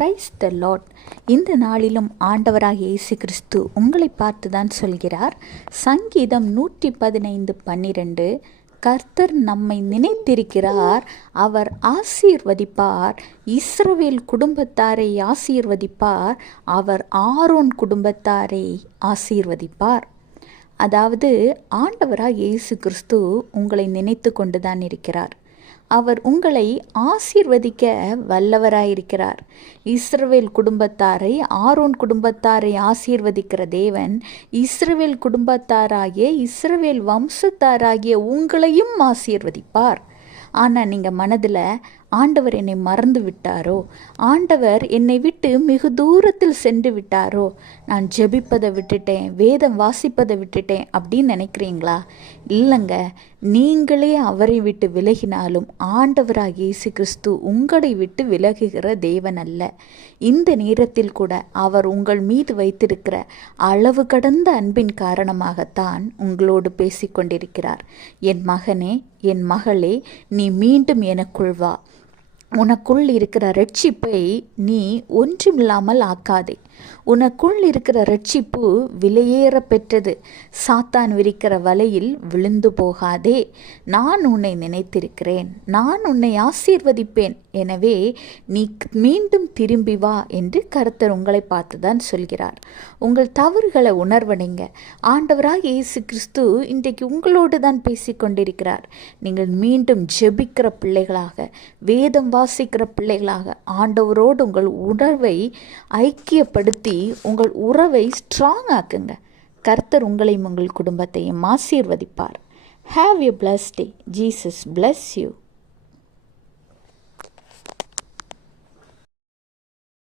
Praise the Lord. இந்த நாளிலும் ஆண்டவராகிய இயேசு கிறிஸ்து உங்களை பார்த்து தான் சொல்கிறார். சங்கீதம் 115:12, கர்த்தர் நம்மை நினைத்திருக்கிறார், அவர் ஆசீர்வதிப்பார், இஸ்ரவேல் குடும்பத்தாரை ஆசீர்வதிப்பார், அவர் ஆரோன் குடும்பத்தாரை ஆசீர்வதிப்பார். அதாவது ஆண்டவராகிய இயேசு கிறிஸ்து உங்களை நினைத்து கொண்டுதான் இருக்கிறார். அவர் உங்களை ஆசீர்வதிக்க வல்லவராயிருக்கிறார். இஸ்ரவேல் குடும்பத்தாரை, ஆரோன் குடும்பத்தாரை ஆசீர்வதிக்கிற தேவன் இஸ்ரவேல் குடும்பத்தாராகிய, இஸ்ரவேல் வம்சத்தாராகிய உங்களையும் ஆசீர்வதிப்பார். ஆனால் நீங்கள் மனதில் ஆண்டவர் என்னை மறந்து விட்டாரோ, ஆண்டவர் என்னை விட்டு மிகு தூரத்தில் சென்று விட்டாரோ, நான் ஜெபிப்பதை விட்டுட்டேன், வேதம் வாசிப்பதை விட்டுட்டேன் அப்படின்னு நினைக்கிறீங்களா? இல்லைங்க, நீங்களே அவரை விட்டு விலகினாலும் ஆண்டவராகிய இயேசு கிறிஸ்து உங்களை விட்டு விலகுகிற தேவன் அல்ல. இந்த நேரத்தில் கூட அவர் உங்கள் மீது வைத்திருக்கிற அளவு கடந்த அன்பின் காரணமாகத்தான் உங்களோடு பேசிக்கொண்டிருக்கிறார். என் மகனே, என் மகளே, நீ மீண்டும் எனக்குள் வா. உனக்குள் இருக்கிற ரட்சிப்பை நீ ஒன்றுமில்லாமல் ஆக்காதே. உனக்குள் இருக்கிற ரட்சிப்பு விலையேற பெற்றது. சாத்தான் விரிக்கிற வலையில் விழுந்து போகாதே. நான் உன்னை நினைத்திருக்கிறேன், நான் உன்னை ஆசீர்வதிப்பேன். எனவே நீ மீண்டும் திரும்பி வா என்று கர்த்தர் உங்களை பார்த்துதான் சொல்கிறார். உங்கள் தவறுகளை உணர்வடைங்க. ஆண்டவராகிய இயேசு கிறிஸ்து இன்றைக்கு உங்களோடு தான் பேசிக்கொண்டிருக்கிறார். நீங்கள் மீண்டும் ஜெபிக்கிற பிள்ளைகளாக, வேதம் வாசிக்கிற பிள்ளைகளாக ஆண்டவரோடு உங்கள் உணர்வை ஐக்கியப்படுத்தி உங்கள் உறவை ஸ்ட்ராங் ஆக்குங்க. கர்த்தர் உங்களையும் உங்கள் குடும்பத்தையும் ஆசீர்வதிப்பார். Have a blessed day. Jesus bless you.